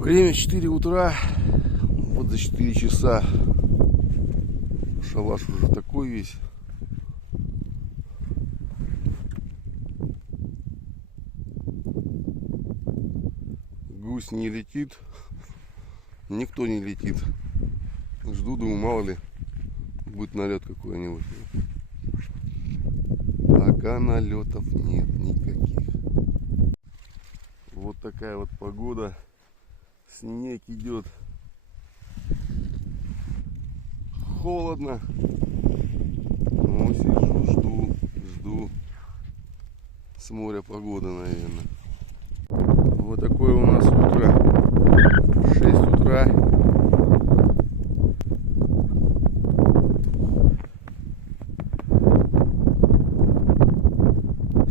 Время 4 утра. Вот за 4 часа шалаш уже такой весь. Гусь не летит. Никто не летит. Жду, думаю, мало ли будет налет какой-нибудь. Пока налетов нет никаких. Вот такая вот погода. Снег идет. Холодно. Ну, сижу, жду. С моря погода, наверное. Вот такое у нас утро. 6 утра.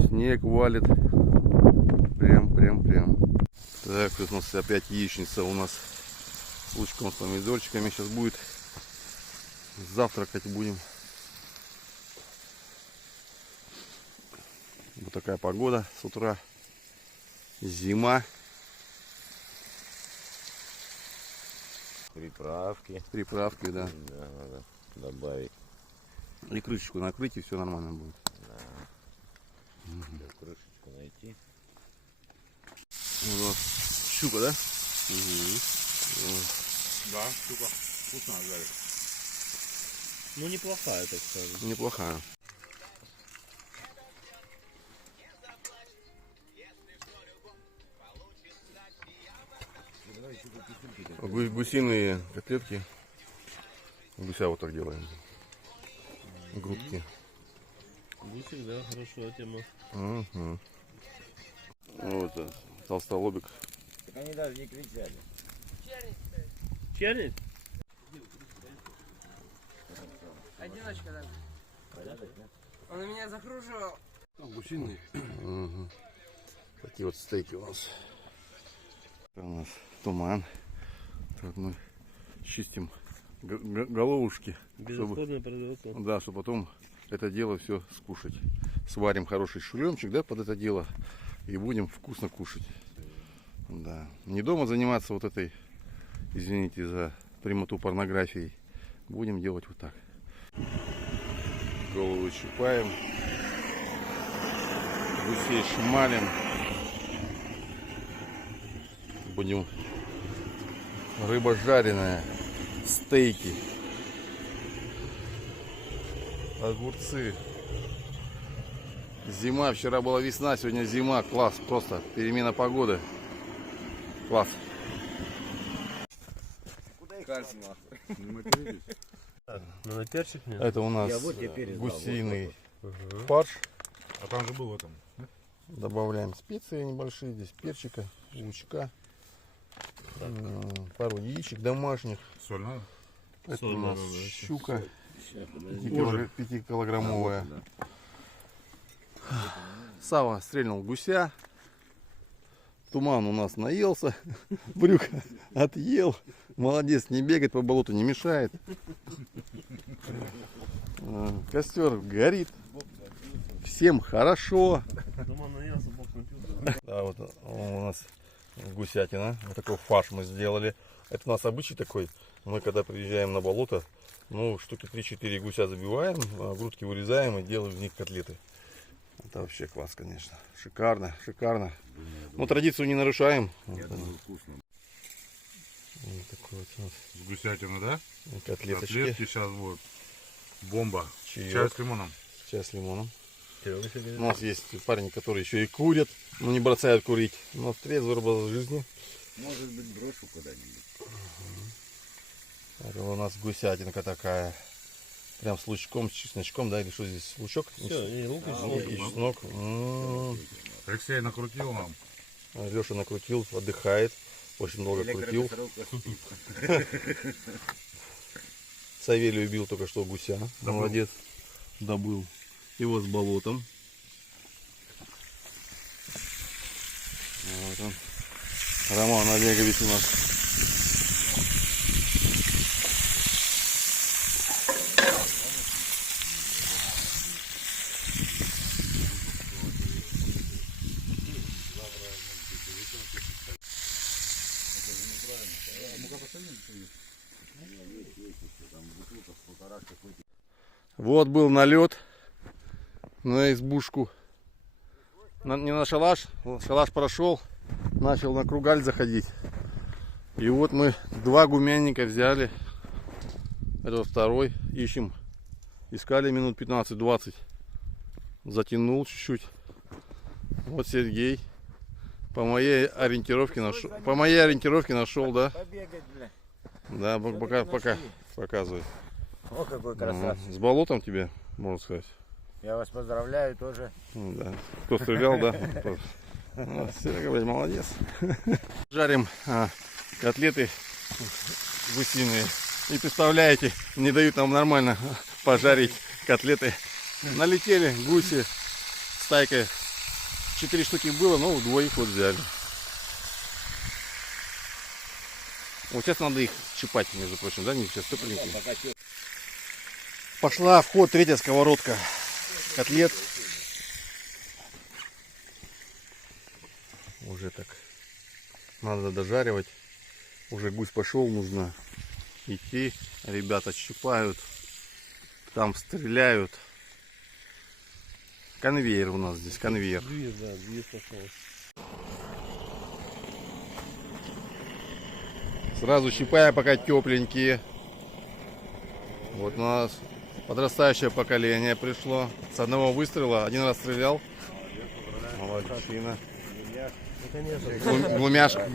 Снег валит. Прям. Так, тут у нас опять яичница у нас с лучком, с помидорчиками. Сейчас будет. Завтракать будем. Вот такая погода с утра. Зима. Приправки, да. Да, надо добавить. И крышечку накрыть, и все нормально будет. Да. Крышечку найти. Вот. Щука, да? Да, щука. Вкусно жарит. Ну, неплохая, так скажем. Неплохая. Гусиные котлетки. Гуся вот так делаем. Грудки. Гусик, да, хорошая тема. Угу. Вот толстолобик. Так они даже не кричали. Черный? Одиночка даже. Порядок, да? Он у меня закруживал. Гусиные. Угу. Такие вот стейки у нас. У нас туман. Так мы чистим головушки. Безысходное производство. Да, чтобы потом это дело все скушать. Сварим хороший шулемчик, да, под это дело. И будем вкусно кушать. Да. Не дома заниматься вот этой, извините за прямоту, порнографией. Будем делать вот так. Голову щипаем. Гусей шмалим. Будем рыба жареная, стейки, огурцы. Зима, вчера была весна, сегодня зима. Класс, просто перемена погоды. Класс. Ну, на перчик нет. Это у нас гусиный фарш. А там же был в этом. Добавляем специи небольшие, здесь перчика, лучка, пару яичек домашних. Соль надо? Это Соль у нас надо, да. щука Сейчас, подожди. 5-килограммовая. Да. Сава стрельнул гуся. Туман у нас наелся. Брюк отъел. Молодец, не бегает по болоту, не мешает. Костер горит. Всем хорошо. Туман наелся, бог напился. Да, вот у нас гусятина. Вот такой фарш мы сделали. Это у нас обычай такой. Мы когда приезжаем на болото, ну, штуки 3-4 гуся забиваем, грудки вырезаем и делаем из них котлеты. Это вообще класс, конечно. Шикарно, шикарно. Но традицию не нарушаем. Я думаю, вкусно. Вот такой вот у нас С гусятины, да? котлеточки. Котлетки сейчас будут. Бомба. Чаек. Чай с лимоном. Чай с лимоном. Серега У говорит. нас есть парни, которые еще и курят, но не бросают курить. Но трезвый образ жизни. Может быть, брошу куда-нибудь. Это у нас гусятинка такая. Прям с лучком, с чесночком, да? Или что здесь? Лучок? Все, и лук, и Лук и чеснок. Алексей накрутил нам. Леша накрутил, отдыхает. Очень долго крутил. Савелий убил только что гуся. Молодец. Добыл его с болотом. Вот он. Роман Олегович у нас. Вот был налет на избушку. Не на шалаш. Шалаш прошел. Начал на кругаль заходить. И вот мы 2 гумянника взяли. Это второй. Ищем. Искали минут 15-20. Затянул чуть-чуть. Вот Сергей. По моей ориентировке нашел. Да? Побегать, бля. Да, пока показывай. О, какой красавчик. С болотом тебе, можно сказать. Я вас поздравляю тоже. Ну, да. Кто стрелял, да? Серега, блядь, молодец. Жарим котлеты гусиные. И представляете, не дают нам нормально пожарить котлеты. Налетели гуси, стайка. 4 штуки было, но у 2 вот взяли. Вот сейчас надо их щипать, между прочим, да? Они сейчас тепленькие. Пошла в ход 3-я сковородка котлет. Уже так надо дожаривать. Уже гусь пошел, нужно идти. Ребята щипают, там стреляют. Конвейер у нас здесь, конвейер. Две пошел. Сразу щипая, пока тепленькие. Вот у нас подрастающее поколение пришло. С одного выстрела 1 раз стрелял. Молодчина. Глумяша?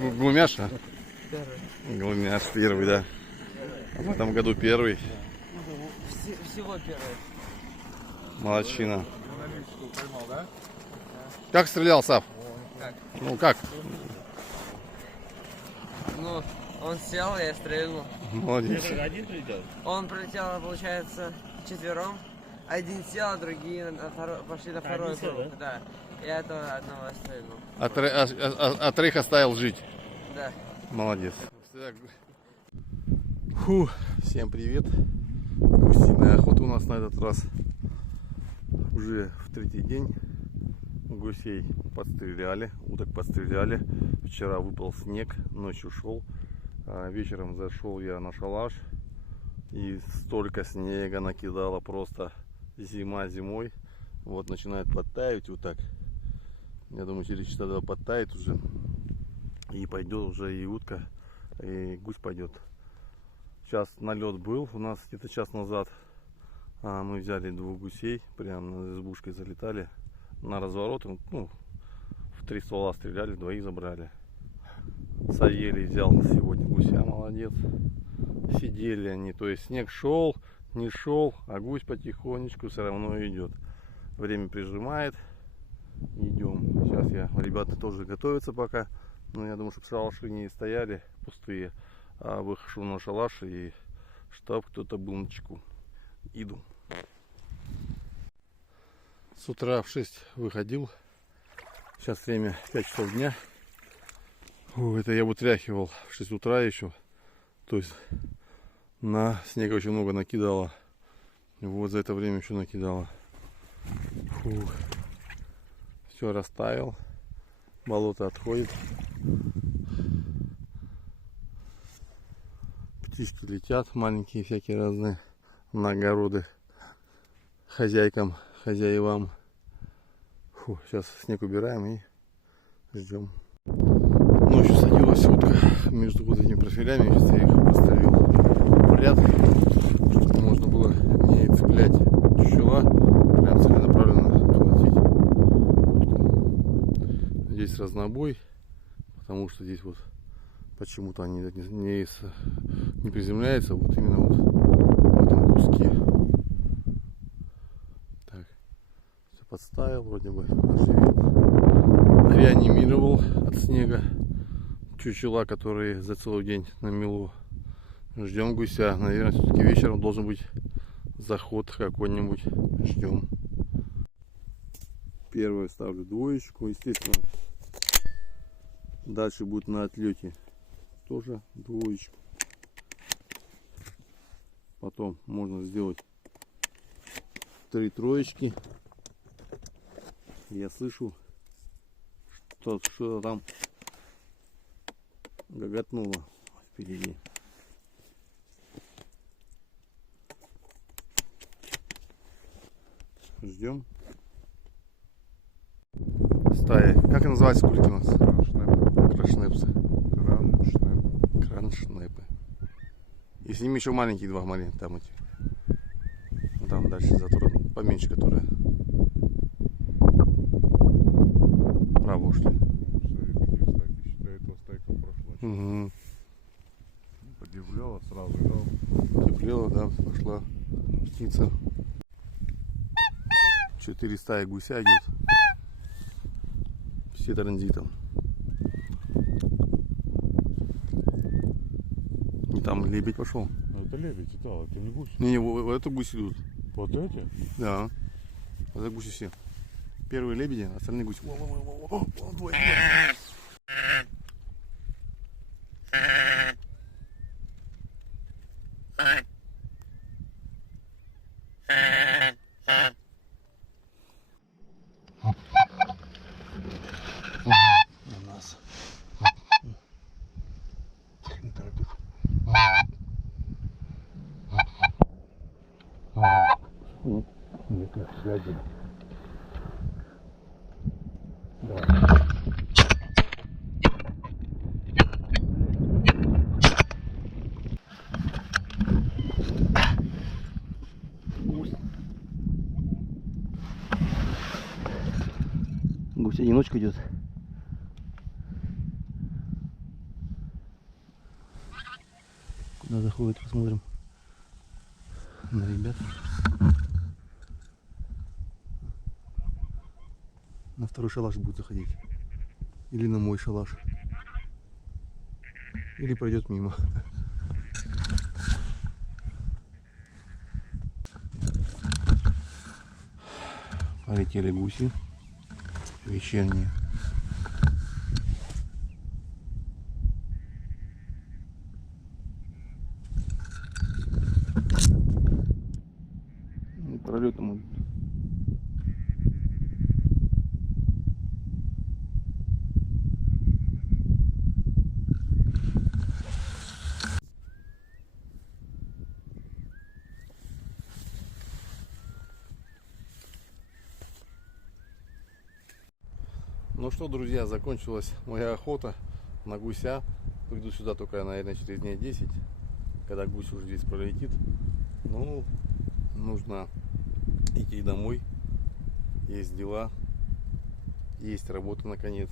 Глумяш первый, да. В этом году 1-й. Всего первый. Молодчина. Как стрелял, Сав? Как? Ну как? Ну, он сел, я стрельнул. Молодец. Один прилетел? Он прилетел, получается, 4. Один сел, а другие пошли на второй один сел, круг. Да. Я этого одного стрельнул. А 3 оставил жить. Да. Молодец. Фу, всем привет. Гусиная охота у нас на этот раз. Уже в 3-й день. Гусей подстреляли, уток подстреляли. Вчера выпал снег, ночью шел. Вечером зашел я на шалаш. И столько снега накидало, просто зима зимой. Вот начинает подтаять вот так. Я думаю, через часа 2 подтает уже. И пойдет уже и утка, и гусь пойдет. Сейчас налет был у нас где-то час назад. Мы взяли 2 гусей, прямо над избушкой залетали на разворот. Ну, в 3 ствола стреляли, 2 забрали. Савелий взял сегодня гуся, молодец. Сидели они, то есть снег шел, не шел, а гусь потихонечку все равно идет. Время прижимает, идем. Сейчас ребята тоже готовятся пока. Но я думаю, чтобы шалаши не стояли пустые, а выхожу на шалаш и чтоб кто-то был на чеку. Иду. С утра в 6 выходил. Сейчас время 5 часов дня. Это я вытряхивал в 6 утра еще. То есть на снега очень много накидало. Вот за это время еще накидало. Все растаял. Болото отходит. Птички летят, маленькие всякие разные. На огороды хозяйкам, хозяевам. Сейчас снег убираем и ждем. Ночью садилась утка между вот этими профилями. Сейчас я их поставил в ряд, чтобы можно было не цеплять чучела, прям целенаправленно колотить утку. Здесь разнобой, потому что здесь вот почему-то они не приземляются вот именно вот в этом куске. Так, все подставил, вроде бы оживил. Реанимировал от снега чучела, которые за целый день намело. Ждем гуся. Наверное, все-таки вечером должен быть заход какой-нибудь. Ждем. Первое ставлю 2, естественно. Дальше будет на отлете тоже 2. Потом можно сделать 3 троечки. Я слышу, что там гоготнуло. впереди. Ждем. Стая. Как она называется, кульки у нас? Кроншнепсы. Кроншнепы. И с ними еще маленькие два маленьких. Там эти. Ну, там дальше затор поменьше, которые. Право ушли. Считай, этого стайка прошла. Угу. Подивляла сразу, да? Теплело, да, пошла птица. 4 стаи гуся идет. Все транзитом. И там лебедь пошел. Это лебедь, да, это не гусь. Не, это гуси идут. Вот эти? Да. Вот это гуси все. Первые лебеди, остальные гуси. Вон двое. У нас. Не торопись. Нет, глядя. Да. Гусь одиночка идет. Куда заходит, посмотрим на ребят. На второй шалаш будет заходить. Или на мой шалаш. Или пройдет мимо. Полетели гуси. Вечерние. И пролетом идут. Ну что, друзья, закончилась моя охота на гуся. Приду сюда только, наверное, через дней 10, когда гусь уже здесь пролетит. Ну, нужно идти домой. Есть дела, есть работа, наконец.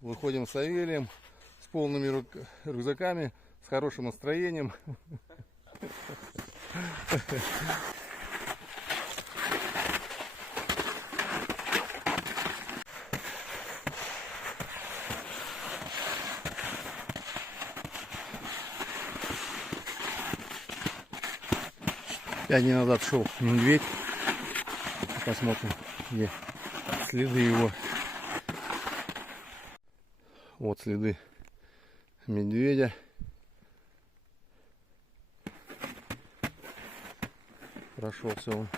Выходим с Савелием с полными рюкзаками, с хорошим настроением. Пять дней назад шел медведь. Посмотрим, где следы его. Вот следы медведя. Прошелся он.